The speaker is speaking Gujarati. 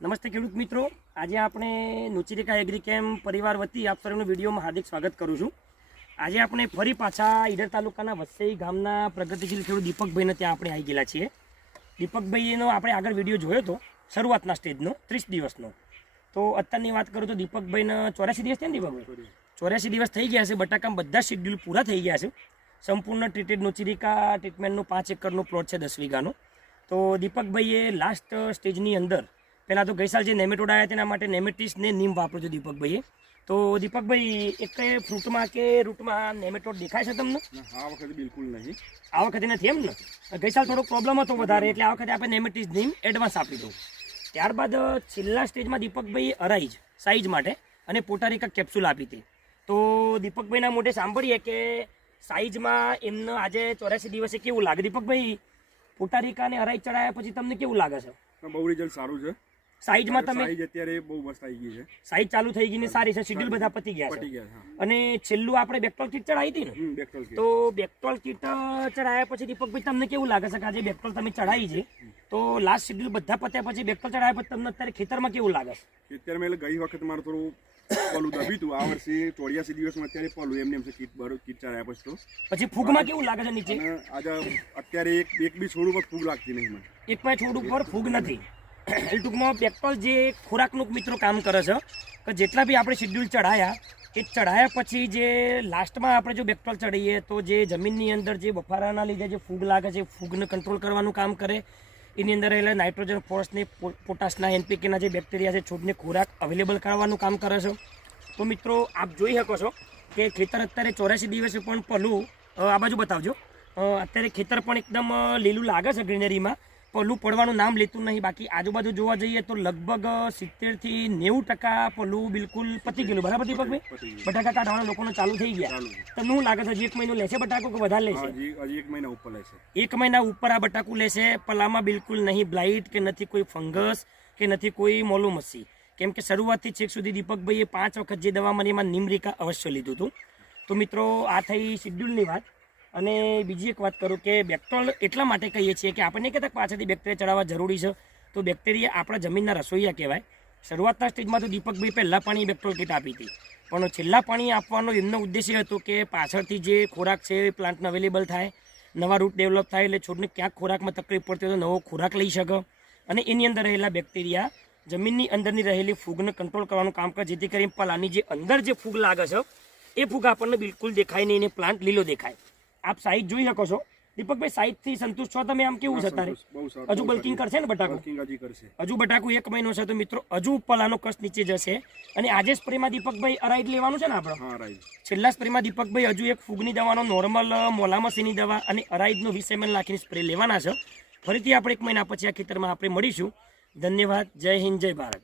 નમસ્તે ખેડૂત મિત્રો, આજે આપણે નુચિરિકા એગ્રી કેમ્પ પરિવાર વતી આપ સૌનું વિડીયોમાં હાર્દિક સ્વાગત કરું છું। આજે આપણે ફરી પાછા ઈડર તાલુકાના વસઈ ગામના પ્રગતિશીલ ખેડૂત દીપકભાઈને ત્યાં આપણે આવી ગયેલા છીએ। દીપકભાઈનો આપણે આગળ વિડીયો જોયો હતો શરૂઆતના સ્ટેજનો 30 દિવસનો। તો અત્યારની વાત કરું તો દીપકભાઈને 84 દિવસ થયા ને દીપકભાઈ? 84 દિવસ થઈ ગયા છે। બટાકામાં બધા શેડ્યુલ પૂરા થઈ ગયા છે। સંપૂર્ણ ટ્રીટેડ નુચિરિકા ટ્રીટમેન્ટનો 5 એકરનો પ્લોટ છે 10 વીઘાનો। તો દીપકભાઈએ લાસ્ટ સ્ટેજની અંદર પહેલાં તો ગઈ સાલ જે નેમેટોડ આવ્યા તેના માટે નેમેટિસ ને નીમ વાપરો છો દીપકભાઈએ। તો દીપકભાઈ એક ફ્રૂટમાં કે રૂટમાં નેમેટોડ દેખાય છે તમને? આ વખતે બિલકુલ નહીં, આ વખતે નથી એમ ને? ગઈ સાલ થોડો પ્રોબ્લેમ હતો વધારે, એટલે આ વખતે આપણે નેમેટિસ નીમ એડવાન્સ આપી દઉં। ત્યારબાદ છેલ્લા સ્ટેજમાં દીપકભાઈએ અરાઈજ સાઇઝ માટે અને પોટારિકા કેપ્સ્યુલ આપી હતી। તો દીપકભાઈના મોઢે સાંભળીએ કે સાઇઝમાં એમને આજે 84 દિવસે કેવું લાગે? દીપકભાઈ, પોટારિકા અને અરાઈજ ચડાયા પછી તમને કેવું લાગે છે? બહુ રિઝલ્ટ સારું છે। સાઈઝમાં તમે અત્યારે બહુ મસ્ત આવી ગઈ છે, સાઈઝ ચાલુ થઈ ગઈ ને સારી છે, શેડ્યુલ બધા પતી ગયા છે। અને છેલ્લું આપણે બેકટોલ કીટ ચડાવી હતી ને, તો બેકટોલ કીટ ચડાયા પછી દીપકભાઈ તમને કેવું લાગે છે કે આજે બેકટોલ તમે ચડાવી છે તો લાસ્ટ શેડ્યુલ બધા પત્યા પછી બેકટોલ ચડાયા પછી તમને અત્યારે ખેતરમાં કેવું લાગે છે? ખેતરમાં એટલે ગઈ વખત મારે થોડું પલું દબી હતું, આ વર્ષે 84 દિવસમાં અત્યારે પલું એમને કીટ ચડાયા પછી ફૂગમાં કેવું લાગે છે નીચે? આજે અત્યારે એક બી છોડ ઉપર ફૂગ લાગતી નહીં મને, એક પણ છોડ ઉપર ફૂગ નથી। એટલે ટૂંકમાં બેકટોલ જે ખોરાકનું મિત્રો કામ કરે છે કે જેટલા બી આપણે શેડ્યુલ ચડાયા એ ચડાયા પછી જે લાસ્ટમાં આપણે જો બેકટોલ ચડાવીએ તો જે જમીનની અંદર જે બફારાના લીધે જે ફૂગ લાગે છે ફૂગને કંટ્રોલ કરવાનું કામ કરે। એની અંદર રહેલા નાઇટ્રોજન ફોસ્ફરસને પોટાશના એનપીકેના જે બેક્ટેરિયા છે છોડને ખોરાક અવેલેબલ કરવાનું કામ કરે છે। તો મિત્રો આપ જોઈ શકો છો કે ખેતર અત્યારે 84 દિવસે પણ પલું આ બાજુ બતાવજો, અત્યારે ખેતર પણ એકદમ લીલું લાગે છે, ગ્રીનરીમાં પલ્લું પડવાનું નામ લેતું નહીં। બાકી આજુબાજુ જોવા જઈએ તો લગભગ 70 થી 90% પલ્લું બિલકુલ પતી ગયેલું, બરાબર દીપકભાઈ? બટાકા કાઢવાના લોકોને ચાલુ થઈ ગયા। તો શું લાગે છે, હજી 1 મહિનો લેશે બટાકો કે વધારે લેશે? હજી 1 મહિના ઉપર લેશે, 1 મહિના ઉપર આ બટાકું લેશે। પલામાં બિલકુલ નહીં બ્લાઇટ કે નથી કોઈ ફંગસ કે નથી કોઈ મોલુમસી, કેમ કે શરૂઆતથી છેક સુધી દીપકભાઈએ 5 વખત જે દવા મને એમાં નિમરિકા અવશ્ય લીધું હતું। તો મિત્રો આ થઈ શેડ્યુલની વાત। અને બીજી એક વાત કરું કે બેક્ટોલ એટલા માટે કહીએ છીએ કે આપણને કહેતા પાછળથી બેક્ટેરિયા ચડાવવા જરૂરી છે। તો બેક્ટેરિયા આપણા જમીનના રસોઈયા કહેવાય। શરૂઆતના સ્ટેજમાં તો દીપકભાઈ પહેલાં પાણી બેક્ટોલ કીટ આપી હતી, પણ છેલ્લા પાણી આપવાનો એમનો ઉદ્દેશ્ય હતો કે પાછળથી જે ખોરાક છે એ પ્લાન્ટને અવેલેબલ થાય, નવા રૂટ ડેવલપ થાય, એટલે છોડને ક્યાંક ખોરાકમાં તકલીફ પડતી હોય તો નવો ખોરાક લઈ શકે અને એની અંદર રહેલા બેક્ટેરિયા જમીનની અંદરની રહેલી ફૂગને કંટ્રોલ કરવાનું કામ કરે, જેથી કરીને પલાની જે અંદર જે ફૂગ લાગે છે એ ફૂગ આપણને બિલકુલ દેખાય નહીં, એને પ્લાન્ટ લીલો દેખાય। આપ સાઈઝ જોઈ શકો છો દીપકભાઈ, સાઈઝથી સંતુષ્ટ છો તમે? આમ કેવું છે તારે? હજુ બલ્કિંગ કરશે ને બટાકું? હજુ બટાકું 1 મહિનો છે તો મિત્રો હજુ પલાનો કસ નીચે જશે। અને આજે સ્પ્રેમાં દીપકભાઈ અરાઈડ લેવાનું છે ને આપણે? છેલ્લા સ્પ્રેમાં દીપકભાઈ હજુ એક ફૂગની દવાનો નોર્મલ મોલામસીની દવા અને અરાઈડનો 20 ml નાખીને સ્પ્રે લેવાના છે। ફરીથી આપણે 1 મહિના પછી આ ખેતરમાં આપણે મળીશું। ધન્યવાદ, જય હિન્દ, જય ભારત।